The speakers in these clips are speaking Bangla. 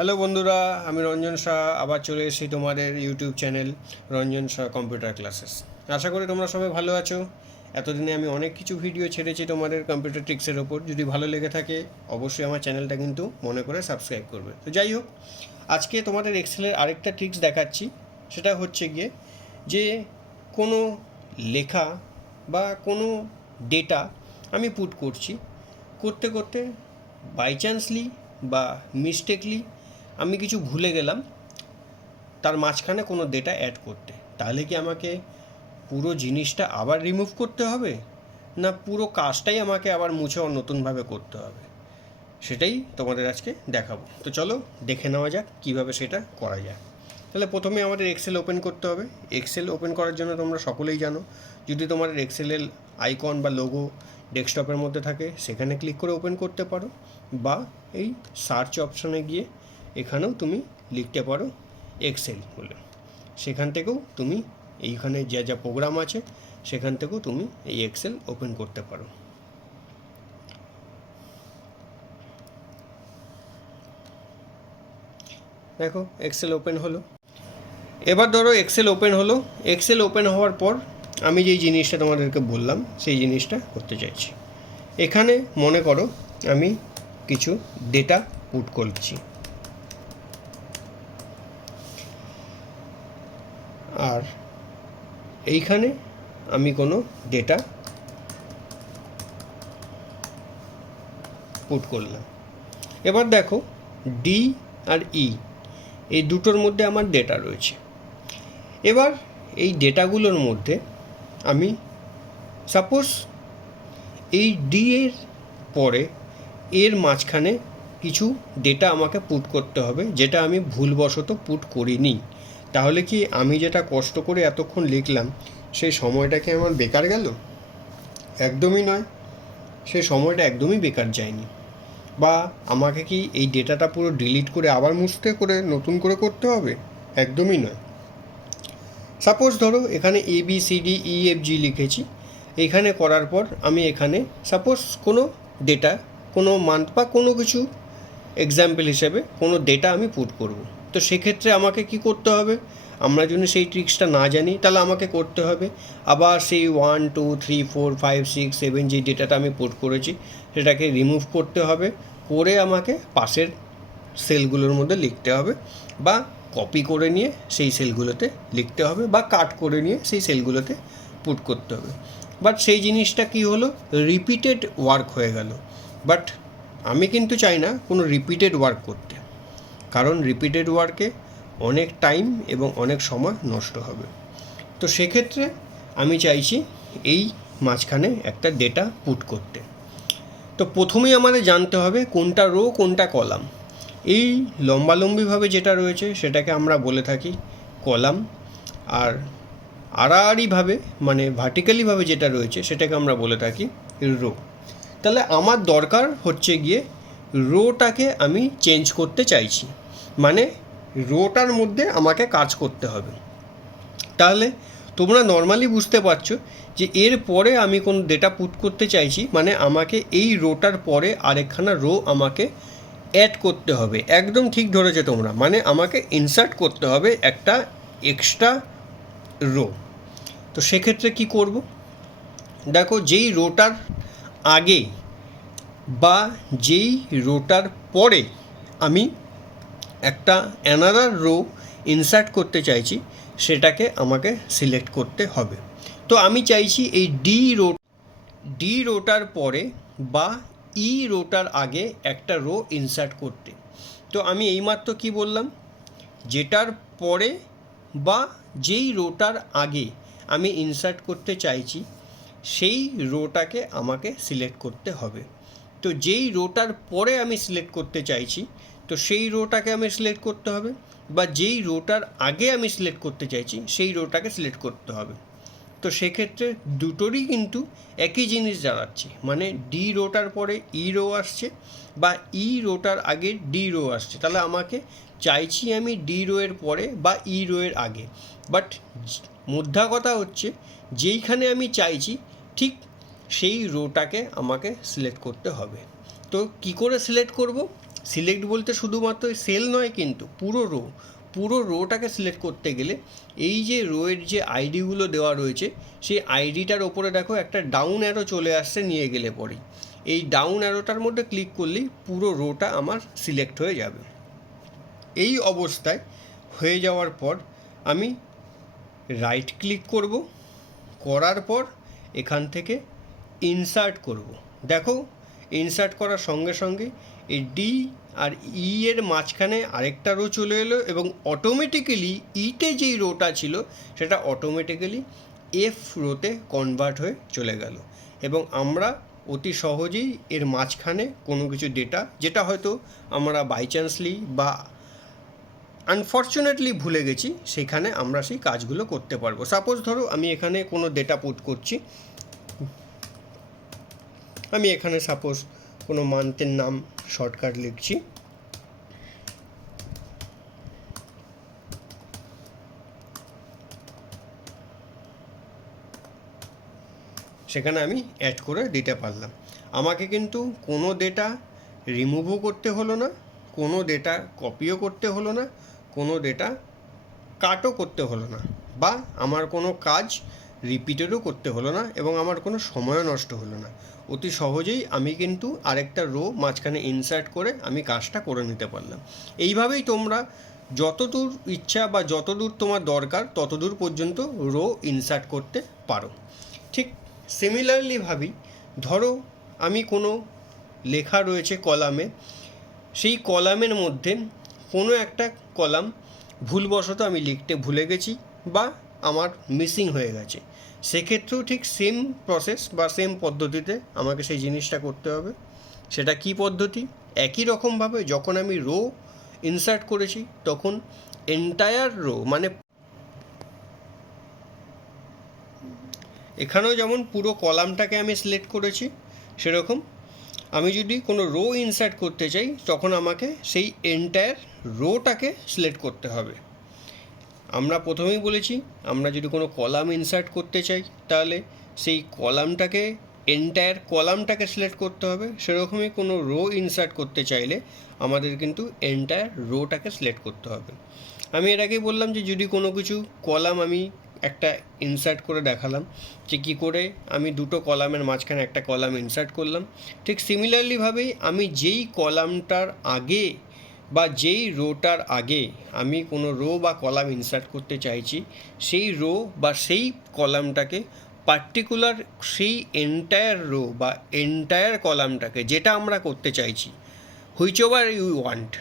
হ্যালো বন্ধুরা, আমি রঞ্জন শাহ আবার চলে এসেছি তোমাদের YouTube channel Ranjan Shah computer classes. আশা করি তোমরা সবাই ভালো আছো। এতদিনে আমি অনেক কিছু ভিডিও ছেড়েছি তোমাদের কম্পিউটার ট্রিক্সের ওপর। যদি ভালো লেগে থাকে অবশ্যই আমার চ্যানেলটা কিন্তু মনে করে সাবস্ক্রাইব করবে। তো যাই হোক, আজকে তোমাদের এক্সেলের আরেকটা ট্রিক্স দেখাচ্ছি। সেটা হচ্ছে গিয়ে যে কোনো লেখা বা কোনো ডেটা আমি পুট করছি, করতে করতে বাই চান্সলি বা মিস্টেকলি আমি কিছু ভুলে গেলাম তার মাঝখানে কোনো ডেটা অ্যাড করতে। তাহলে কি আমাকে পুরো জিনিসটা আবার রিমুভ করতে হবে, না পুরো কাজটাই আমাকে আবার মুছে নতুনভাবে করতে হবে? সেটাই তোমাদের আজকে দেখাবো। তো চলো দেখে নেওয়া যাক কীভাবে সেটা করা যায়। তাহলে প্রথমে আমাদের এক্সেল ওপেন করতে হবে। এক্সেল ওপেন করার জন্য তোমরা সকলেই জানো, যদি তোমাদের এক্সেলের আইকন বা লোগো ডেস্কটপের মধ্যে থাকে সেখানে ক্লিক করে ওপেন করতে পারো, বা এই সার্চ অপশানে গিয়ে এখানেও তুমি লিখতে পারো এক্সেল বলে। সেখান থেকেও তুমি এইখানে যা যা প্রোগ্রাম আছে সেখান থেকেও তুমি এই এক্সেল ওপেন করতে পারো। দেখো এক্সেল ওপেন হলো। এবার ধরো এক্সেল ওপেন হলো। এক্সেল ওপেন হওয়ার পর আমি যেই জিনিসটা তোমাদেরকে বললাম সেই জিনিসটা করতে চাইছি। এখানে মনে করো আমি কিছু ডেটা পুট করছি, আর এইখানে আমি কোনো ডেটা পুট করলাম। এবার দেখো ডি আর ই এই দুটোর মধ্যে আমার ডেটা রয়েছে। এবার এই ডেটাগুলোর মধ্যে আমি সাপোজ এই ডি এর পরে এর মাঝখানে কিছু ডেটা আমাকে পুট করতে হবে, যেটা আমি ভুলবশত পুট করিনি। তাহলে কি আমি যেটা কষ্ট করে এতক্ষণ লিখলাম সেই সময়টা কি আমার বেকার গেল? একদমই নয়, সেই সময়টা একদমই বেকার যায়নি। বা আমাকে কি এই ডেটাটা পুরো ডিলিট করে আবার মুছতে করে নতুন করে করতে হবে? একদমই নয়। সাপোজ ধরো এখানে A B C D E F G লিখেছি। এখানে করার পর আমি এখানে সাপোজ কোনো ডেটা, কোনো মান্থ বা কোনো কিছু এক্সাম্পল হিসেবে কোনো ডেটা আমি পুট করব। তো সেক্ষেত্রে আমাকে কি করতে হবে? আমরা যদি সেই ট্রিক্সটা না জানি তাহলে আমাকে করতে হবে আবার সেই 1 2 3 4 5 6 7 যে ডেটাটা আমি পুট করেছি সেটাকে রিমুভ করতে হবে, করে আমাকে পাশের সেলগুলোর মধ্যে লিখতে হবে, বা কপি করে নিয়ে সেই সেলগুলোতে লিখতে হবে, বা কাট করে নিয়ে সেই সেলগুলোতে পুট করতে হবে। বাট সেই জিনিসটা কি হলো, রিপিটেড ওয়ার্ক হয়ে গেল। বাট আমি কিন্তু চাই না কোনো রিপিটেড ওয়ার্ক করতে, কারণ রিপিটেড ওয়ার্কে অনেক টাইম এবং অনেক সময় নষ্ট হবে। তো সেক্ষেত্রে আমি চাইছি এই মাঝখানে একটা ডেটা পুট করতে। তো প্রথমেই আমাদের জানতে হবে কোনটা রো কোনটা কলাম। এই লম্বালম্বিভাবে যেটা রয়েছে সেটাকে আমরা বলে থাকি কলাম, আর আড়াআড়িভাবে মানে ভার্টিক্যালিভাবে যেটা রয়েছে সেটাকে আমরা বলে থাকি রো। তাহলে আমার দরকার হচ্ছে গিয়ে রোটাকে আমি চেঞ্জ করতে চাইছি, মানে রোটার মধ্যে আমাকে কাজ করতে হবে। তাহলে তোমরা নর্মালি বুঝতে পারছো যে এর পরে আমি কোন ডেটা পুট করতে চাইছি, মানে আমাকে এই রোটার পরে আরেকখানা রো আমাকে অ্যাড করতে হবে। একদম ঠিক ধরেছো তোমরা, মানে আমাকে ইনসার্ট করতে হবে একটা এক্সট্রা রো। তো সেক্ষেত্রে কি করব? দেখো যেই রোটার আগে বা যেই রোটার পরে আমি একটা অ্যানাদার রো ইনসার্ট করতে চাইছি সেটাকে আমাকে সিলেক্ট করতে হবে। তো আমি চাইছি এই ডি রোটার পরে বা ই রোটার আগে একটা রো ইনসার্ট করতে। তো আমি এইমাত্র কি বললাম, যেটার পরে বা যেই রোটার আগে আমি ইনসার্ট করতে চাইছি সেই রোটাকে আমাকে সিলেক্ট করতে হবে। তো যেই রোটার পরে আমি সিলেক্ট করতে চাইছি তো সেই রোটাকে আমি সিলেক্ট করতে হবে, বা যেই রোটার আগে আমি সিলেক্ট করতে চাইছি সেই রোটাকে সিলেক্ট করতে হবে। তো সেক্ষেত্রে দুটোরই কিন্তু একই জিনিস দাঁড়াচ্ছে, মানে ডি রোটার পরে ই রো আসছে বা ই রোটার আগে ডি রো আসছে। তাহলে আমাকে চাইছি আমি ডি রো এর পরে বা ই রো এর আগে। বাট মুদ্রা কথা হচ্ছে যেইখানে আমি চাইছি ঠিক সেই রোটাকে আমাকে সিলেক্ট করতে হবে। তো কি করে সিলেক্ট করব? সিলেক্ট বলতে শুধুমাত্র সেল নয়, কিন্তু পুরো রোটাকে সিলেক্ট করতে গেলে এই যে রোয়ের যে আইডিগুলো দেওয়া রয়েছে সেই আইডিটার ওপরে দেখো একটা ডাউন অ্যারো চলে আসছে নিয়ে গেলে পরেই এই ডাউন অ্যারোটার মধ্যে ক্লিক করলেই পুরো রোটা আমার সিলেক্ট হয়ে যাবে। এই অবস্থায় হয়ে যাওয়ার পর আমি রাইট ক্লিক করব, করার পর এখান থেকে ইনসার্ট করব। দেখো ইনসার্ট করার সঙ্গে সঙ্গে এই ডি আর ই এর মাঝখানে আরেকটা রো চলে এলো এবং অটোমেটিক্যালি ইতে যেই রোটা ছিল সেটা অটোমেটিক্যালি এফ রোতে কনভার্ট হয়ে চলে গেল এবং আমরা অতি সহজেই এর মাঝখানে কোনো কিছু ডেটা যেটা হয়তো আমরা বাই চান্সলি বা আনফর্চুনেটলি ভুলে গেছি সেখানে আমরা সেই কাজগুলো করতে পারবো। সাপোজ ধরো আমি এখানে কোনো ডেটা পুট করছি, আমি এখানে সাপোজ কোনো মান্থের নাম শর্টকাট লিখছি, সেখানে আমি অ্যাড করে দিতে পারলাম। আমাকে কিন্তু কোনো ডেটা রিমুভও করতে হলো না, কোনো ডেটা কপিও করতে হলো না, কোনো ডেটা কাটও করতে হলো না, বা আমার কোনো কাজ রিপিটেডও করতে হলো না এবং আমার কোনো সময়ও নষ্ট হলো না। অতি সহজেই আমি কিন্তু আরেকটা রো মাঝখানে ইনসার্ট করে আমি কাজটা করে নিতে পারলাম। এইভাবেই তোমরা যতদূর ইচ্ছা বা যতদূর তোমার দরকার ততদূর পর্যন্ত রো ইনসার্ট করতে পারো। ঠিক সিমিলারলি ভাবি, ধরো আমি কোনো লেখা রয়েছে কলামে, সেই কলামের মধ্যে কোনো একটা কলাম ভুলবশত আমি লিখতে ভুলে গেছি বা আমার মিসিং হয়ে গেছে, সেক্ষেত্রেও ঠিক সেম প্রসেস বা সেম পদ্ধতিতে আমাকে সেই জিনিসটা করতে হবে। সেটা কি পদ্ধতি? একই রকমভাবে যখন আমি রো ইনসার্ট করেছি তখন এন্টায়ার রো, মানে এখানেও যেমন পুরো কলামটাকে আমি সিলেক্ট করেছি, সেরকম আমি যদি কোনো রো ইনসার্ট করতে চাই তখন আমাকে সেই এন্টায়ার রোটাকে সিলেক্ট করতে হবে। আমরা প্রথমেই বলেছি আমরা যদি কোনো কলাম ইনসার্ট করতে চাই তাহলে সেই কলামটাকে এন্টায়ার কলামটাকে সিলেক্ট করতে হবে, সেরকমই কোনো রো ইনসার্ট করতে চাইলে আমাদের কিন্তু এন্টায়ার রোটাকে সিলেক্ট করতে হবে। আমি এর আগেই বললাম যে যদি কোনো কিছু কলাম আমি একটা ইনসার্ট করে দেখালাম যে কী করে আমি দুটো কলামের মাঝখানে একটা কলাম ইনসার্ট করলাম, ঠিক সিমিলারলিভাবেই আমি যেই কলামটার আগে বা যেই রোটার আগে আমি কোনো রো বা কলাম ইনসার্ট করতে চাইছি সেই রো বা সেই কলামটাকে পার্টিকুলার সেই এন্টায়ার রো বা এন্টায়ার কলামটাকে যেটা আমরা করতে চাইছি, হুইচ ওভার ইউ ওয়ান্ট,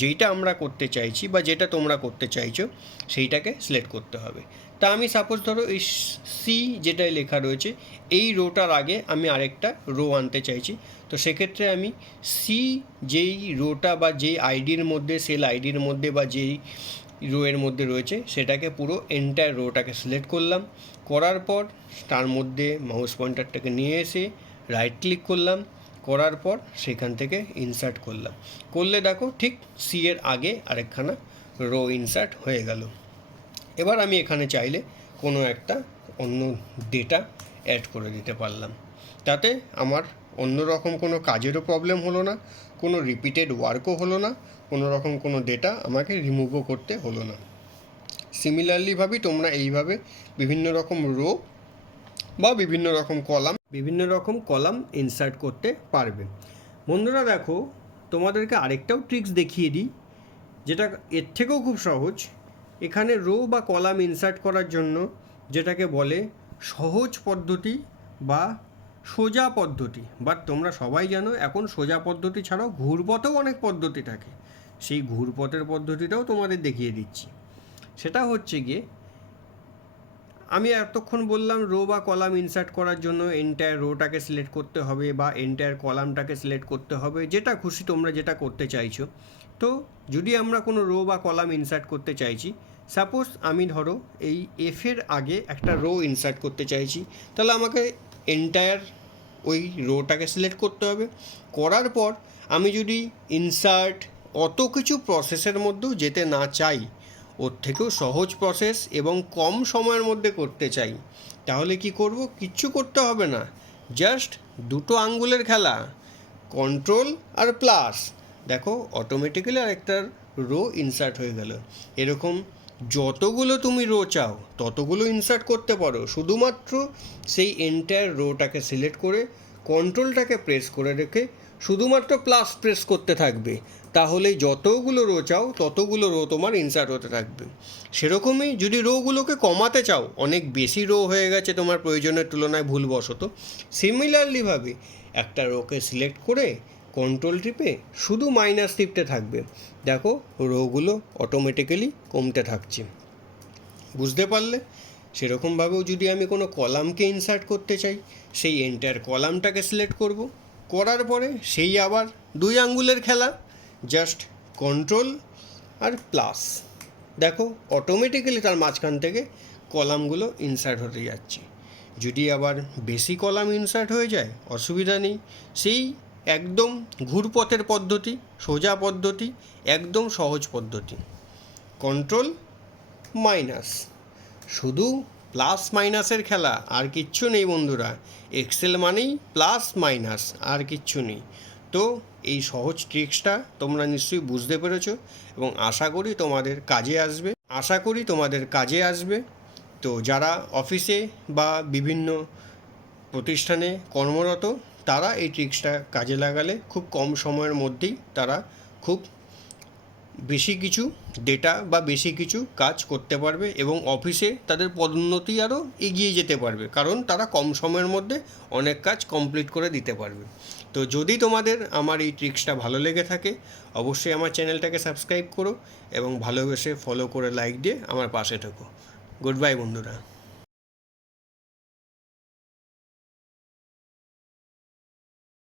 যেইটা আমরা করতে চাইছি বা যেটা তোমরা করতে চাইছো সেইটাকে সিলেক্ট করতে হবে। তা আমি সাপোজ ধরো এই সি যেটাই লেখা রয়েছে এই রোটার আগে আমি আরেকটা রো আনতে চাইছি, তো সেক্ষেত্রে আমি সি যেই রোটা বা যেই আইডির মধ্যে সেল আইডির মধ্যে বা যেই রোয়ের মধ্যে রয়েছে সেটাকে পুরো এন্টায়ার রোটাকে সিলেক্ট করলাম, করার পর তার মধ্যে মাউস পয়েন্টারটাকে নিয়ে এসে রাইট ক্লিক করলাম, করার পর সেখান থেকে ইনসার্ট করলাম, করলে দেখো ঠিক সি এর আগে আরেকখানা রো ইনসার্ট হয়ে গেল। এবার আমি এখানে চাইলে কোনো একটা অন্য ডেটা অ্যাড করে দিতে পারলাম, তাতে আমার অন্য রকম কোনো কাজেরও প্রবলেম হলো না, কোনো রিপিটেড ওয়ার্কও হলো না, কোনো রকম কোনো ডেটা আমাকে রিমুভও করতে হলো না। সিমিলারলিভাবেই তোমরা এইভাবে বিভিন্ন রকম রো বা বিভিন্ন রকম কলাম ইনসার্ট করতে পারবে। বন্ধুরা দেখো তোমাদেরকে আরেকটাও ট্রিক্স দেখিয়ে দিই যেটা এর থেকেও খুব সহজ। এখানে রো বা কলাম ইনসার্ট করার জন্য যেটাকে বলে সহজ পদ্ধতি বা সোজা পদ্ধতি, বাট তোমরা সবাই জানো এখন সোজা পদ্ধতি ছাড়াও ঘুরপথেও অনেক পদ্ধতি থাকে, সেই ঘুরপথের পদ্ধতিটাও তোমাদের দেখিয়ে দিচ্ছি। সেটা হচ্ছে গিয়ে আমি এতক্ষণ বললাম রো বা কলাম ইনসার্ট করার জন্য এন্টায়ার রোটাকে সিলেক্ট করতে হবে বা এন্টায়ার কলামটাকে সিলেক্ট করতে হবে, যেটা খুশি তোমরা যেটা করতে চাইছো। তো যদি আমরা কোনো রো বা কলাম ইনসার্ট করতে চাইছি, সাপোজ আমি ধরো এই এফের আগে একটা রো ইনসার্ট করতে চাইছি, তাহলে আমাকে এন্টায়ার ওই রোটাকে সিলেক্ট করতে হবে। করার পর আমি যদি ইনসার্ট অত কিছু প্রসেসের মধ্যেও যেতে না চাই, ওর থেকেও সহজ প্রসেস এবং কম সময়ের মধ্যে করতে চাই, তাহলে কি করব? কিচ্ছু করতে হবে না, জাস্ট দুটো আঙ্গুলের খেলা, কন্ট্রোল আর প্লাস, দেখো অটোমেটিক্যালি আরেকটা রো ইনসার্ট হয়ে গেল। এরকম যতগুলো তুমি রো চাও ততগুলো ইনসার্ট করতে পারো, শুধুমাত্র সেই এন্টায়ার রোটাকে সিলেক্ট করে কন্ট্রোলটাকে প্রেস করে রেখে শুধুমাত্র প্লাস প্রেস করতে থাকবে, তাহলেই যতগুলো রো চাও ততগুলো রো তোমার ইনসার্ট হতে থাকবে। সেরকমই যদি রোগুলোকে কমাতে চাও, অনেক বেশি রো হয়ে গেছে তোমার প্রয়োজনের তুলনায় ভুলবশত, সিমিলারলিভাবে একটা রোকে সিলেক্ট করে কন্ট্রোল টিপে শুধু মাইনাস টিপতে থাকবে, দেখো রোগুলো অটোমেটিক্যালি কমতে থাকছে। বুঝতে পারলে? সেরকমভাবেও যদি আমি কোনো কলামকে ইনসার্ট করতে চাই, সেই এন্টায়ার কলামটাকে সিলেক্ট করব, করার পরে সেই আবার 2 আঙ্গুলের খেলা, জাস্ট কন্ট্রোল আর প্লাস, দেখো অটোমেটিক্যালি তার মাঝখান থেকে কলামগুলো ইনসার্ট হতে যাচ্ছে। যদি আবার বেশি কলাম ইনসার্ট হয়ে যায় অসুবিধা নেই, সেই একদম ঘুরপথের পদ্ধতি, সোজা পদ্ধতি, একদম সহজ পদ্ধতি, কন্ট্রোল মাইনাস, শুধু প্লাস মাইনাসের খেলা, আর কিচ্ছু নেই বন্ধুরা। এক্সেল মানেই প্লাস মাইনাস, আর কিচ্ছু নেই। তো এই সহজ ট্রিক্সটা তোমরা নিশ্চয়ই বুঝতে পেরেছো এবং আশা করি তোমাদের কাজে আসবে। তো যারা অফিসে বা বিভিন্ন প্রতিষ্ঠানে কর্মরত, তারা এই ট্রিক্সটা কাজে লাগালে খুব কম সময়ের মধ্যেই তারা খুব বেশি কিছু ডেটা বা বেশি কিছু কাজ করতে পারবে এবং অফিসে তাদের পদোন্নতি আরও এগিয়ে যেতে পারবে, কারণ তারা কম সময়ের মধ্যে অনেক কাজ কমপ্লিট করে দিতে পারবে। তো যদি তোমাদের আমার এই ট্রিক্সটা ভালো লেগে থাকে, অবশ্যই আমার চ্যানেলটাকে সাবস্ক্রাইব করো এবং ভালোবেসে ফলো করে লাইক দিয়ে আমার পাশে থেকো। গুড বাই বন্ধুরা।